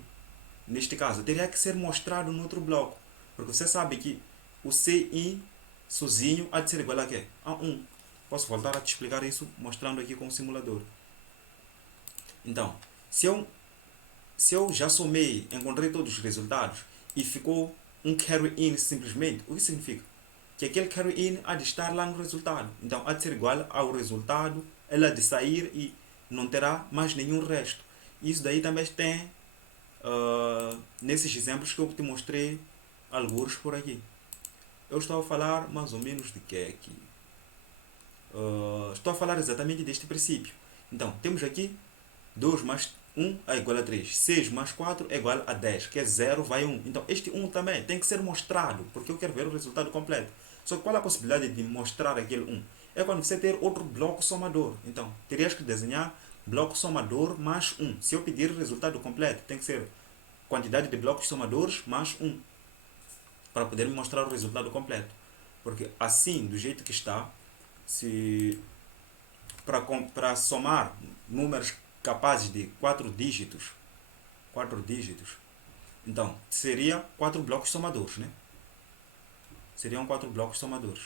neste caso, teria que ser mostrado no outro bloco. Porque você sabe que o CI sozinho há de ser igual a quê? A 1. Posso voltar a te explicar isso mostrando aqui com o simulador. Então, se eu já somei, encontrei todos os resultados e ficou um carry in simplesmente, o que significa? Que aquele carry in há de estar lá no resultado. Então, há de ser igual ao resultado, ela há de sair e não terá mais nenhum resto. Isso daí também tem nesses exemplos que eu te mostrei alguns por aqui. Eu estou a falar mais ou menos de que aqui? Estou a falar exatamente deste princípio. Então, temos aqui 2 mais 1 é igual a 3. 6 mais 4 é igual a 10, que é 0 vai 1. Então, este 1 também tem que ser mostrado, porque eu quero ver o resultado completo. Só que qual é a possibilidade de mostrar aquele 1? É quando você ter outro bloco somador. Então, terias que desenhar bloco somador mais 1. Se eu pedir o resultado completo, tem que ser quantidade de blocos somadores mais 1, para poder me mostrar o resultado completo. Porque assim, do jeito que está, se para somar números capazes de 4 dígitos, então seria 4 blocos somadores, né? Seriam 4 blocos somadores.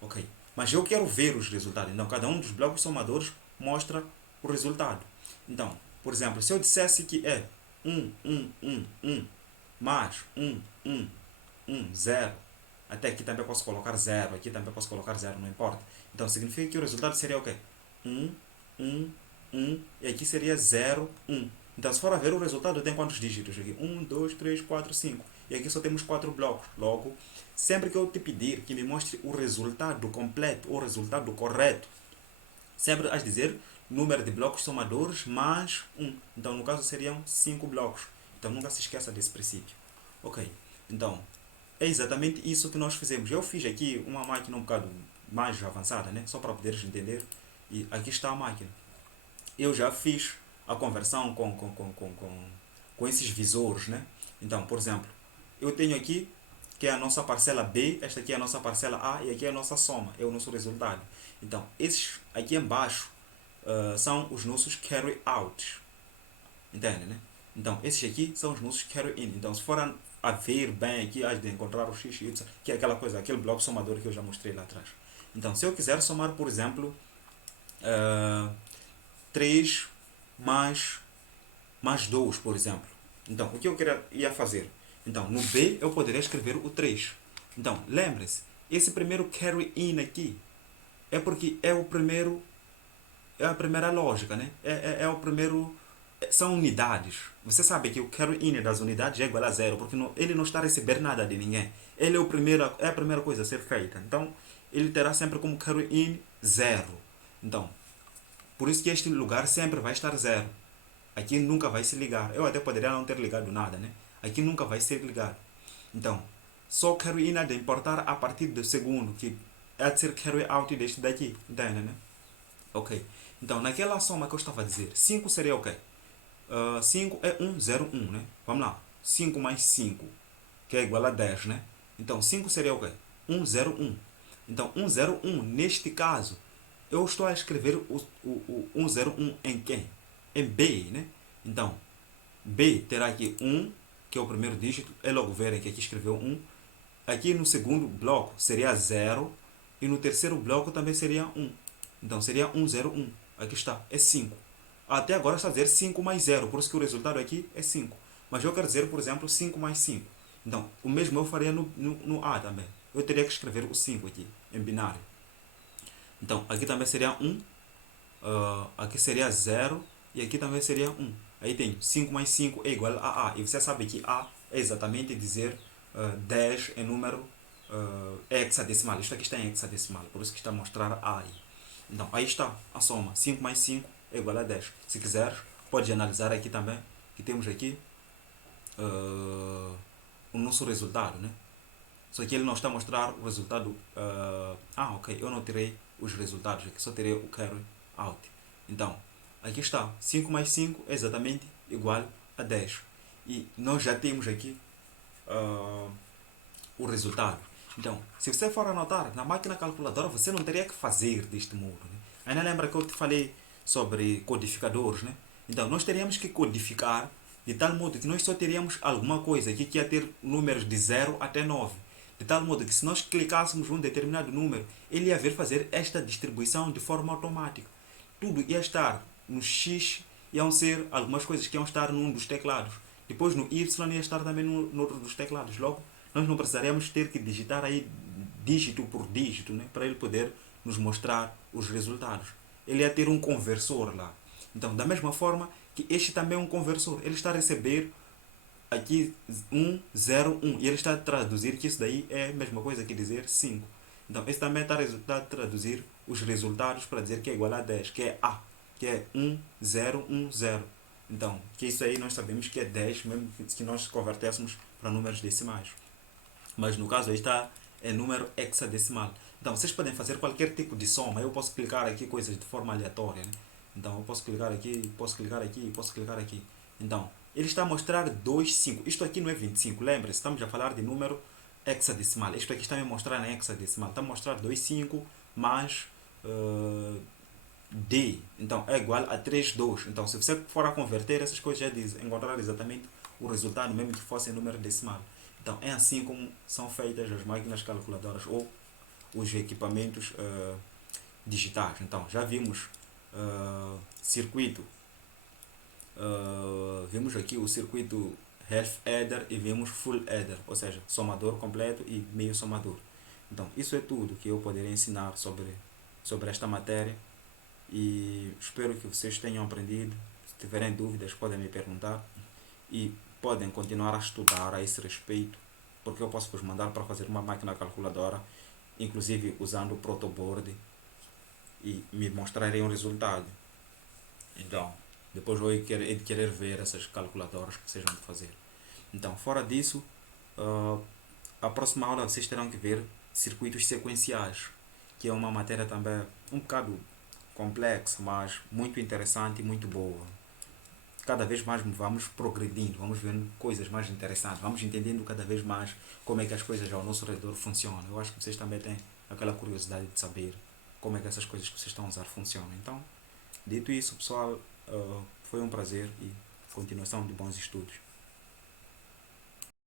Ok. Mas eu quero ver os resultados. Então, cada um dos blocos somadores mostra o resultado. Então, por exemplo, se eu dissesse que é 1, 1, 1, 1, mais 1, 1, 1, 0, até aqui também posso colocar 0, aqui também posso colocar 0, não importa. Então, significa que o resultado seria o quê? 1, 1, 1, e aqui seria 0, 1. Então, se for a ver, o resultado tem quantos dígitos aqui? 1, 2, 3, 4, 5. E aqui só temos 4 blocos. Logo, sempre que eu te pedir que me mostre o resultado completo, o resultado correto, sempre has de dizer número de blocos somadores mais 1. Então, no caso, seriam 5 blocos. Então, nunca se esqueça desse princípio. Ok. Então, é exatamente isso que nós fizemos. Eu fiz aqui uma máquina um bocado mais avançada, né? Só para poderes entender. E aqui está a máquina. Eu já fiz a conversão com esses visores, né? Então, por exemplo, eu tenho aqui que é a nossa parcela B, esta aqui é a nossa parcela A e aqui é a nossa soma, é o nosso resultado. Então, esses aqui embaixo são os nossos carry outs. Entende, né? Então, esses aqui são os nossos carry in. Então, se for a ver bem aqui, há de encontrar o x e y, que é aquela coisa, aquele bloco somador que eu já mostrei lá atrás. Então, se eu quiser somar, por exemplo, 3 mais 2, por exemplo. Então, o que eu ia fazer? Então, no B eu poderia escrever o 3. Então, lembre-se, esse primeiro carry in aqui é porque é o primeiro, é a primeira lógica, né? É o primeiro, são unidades. Você sabe que o carry in das unidades é igual a 0, porque ele não está a receber nada de ninguém. Ele é a primeira coisa a ser feita. Então, ele terá sempre como carry in 0. Então, por isso que este lugar sempre vai estar 0. Aqui nunca vai se ligar. Eu até poderia não ter ligado nada, né? Aqui nunca vai ser ligado. Então, só carry in há de importar a partir do segundo, que há de ser carry out deste daqui. Entende, né? Ok. Então, naquela soma que eu estava a dizer, 5 seria o quê? 5 é 1, 0, 1, né? Vamos lá. 5 mais 5, que é igual a 10, né? Então, 5 seria o quê? 1, 0, 1. Então, 1, 0, 1, neste caso, eu estou a escrever o 1, 0, 1 em quem? Em B, né? Então, B terá aqui 1, que é o primeiro dígito. É logo verem que aqui escreveu 1. Aqui no segundo bloco seria 0. E no terceiro bloco também seria 1. Então seria 1, 0, 1. Aqui está, é 5. Até agora está a dizer 5 mais 0, por isso que o resultado aqui é 5. Mas eu quero dizer, por exemplo, 5 mais 5. Então, o mesmo eu faria no A também. Eu teria que escrever o 5 aqui, em binário. Então, aqui também seria 1, aqui seria 0 e aqui também seria 1. Aí tem 5 mais 5 é igual a A. E você sabe que A é exatamente dizer 10 em número hexadecimal. Isto aqui está em hexadecimal, por isso que está a mostrar A aí. Então, aí está a soma. 5 mais 5 é igual a 10. Se quiseres, pode analisar aqui também, que temos aqui o nosso resultado, né? Só que ele não está a mostrar o resultado. Ok, eu não tirei os resultados aqui, só tirei o carry out. Então, aqui está. 5 mais 5 é exatamente igual a 10. E nós já temos aqui o resultado. Então, se você for anotar na máquina calculadora, você não teria que fazer deste modo. Né? Ainda lembra que eu te falei sobre codificadores, né? Então, nós teríamos que codificar de tal modo que nós só teríamos alguma coisa aqui que ia ter números de 0 até 9. De tal modo que se nós clicássemos num determinado número, ele ia vir fazer esta distribuição de forma automática. Tudo ia estar no X, iam ser algumas coisas que iam estar num dos teclados. Depois no Y ia estar também no outro dos teclados. Logo, nós não precisaríamos ter que digitar aí dígito por dígito, né, para ele poder nos mostrar os resultados. Ele ia ter um conversor lá. Então, da mesma forma que este também é um conversor, ele está a receber aqui 1, 0, 1 e ele está a traduzir que isso daí é a mesma coisa que dizer 5. Então, esse também está a traduzir os resultados para dizer que é igual a 10, que é A, que é 1, 0, 1, 0. Então, que isso aí nós sabemos que é 10, mesmo que nós convertêssemos para números decimais. Mas no caso aí está é número hexadecimal. Então vocês podem fazer qualquer tipo de soma. Eu posso clicar aqui coisas de forma aleatória. Né? Então eu posso clicar aqui, posso clicar aqui, posso clicar aqui. Então ele está a mostrar 2, 5. Isto aqui não é 25. Lembre-se, estamos a falar de número hexadecimal. Isto aqui está a mostrar em hexadecimal. Está a mostrar 2, 5 mais D. Então é igual a 3, 2. Então se você for a converter essas coisas, já diz, encontrar exatamente o resultado, mesmo que fosse em número decimal. Então é assim como são feitas as máquinas calculadoras ou os equipamentos digitais. Então já vimos circuito, vimos aqui o circuito half adder e vimos full adder, ou seja, somador completo e meio somador. Então isso é tudo que eu poderia ensinar sobre esta matéria e espero que vocês tenham aprendido. Se tiverem dúvidas podem me perguntar e podem continuar a estudar a esse respeito, porque eu posso vos mandar para fazer uma máquina calculadora, inclusive usando o protoboard, e me mostrarem o resultado. Então, depois eu hei de querer ver essas calculadoras que vocês vão fazer. Então, fora disso, a próxima aula vocês terão que ver circuitos sequenciais, que é uma matéria também um bocado complexa, mas muito interessante e muito boa. Cada vez mais vamos progredindo, vamos vendo coisas mais interessantes, vamos entendendo cada vez mais como é que as coisas ao nosso redor funcionam. Eu acho que vocês também têm aquela curiosidade de saber como é que essas coisas que vocês estão a usar funcionam. Então, dito isso, pessoal, foi um prazer e continuação de bons estudos.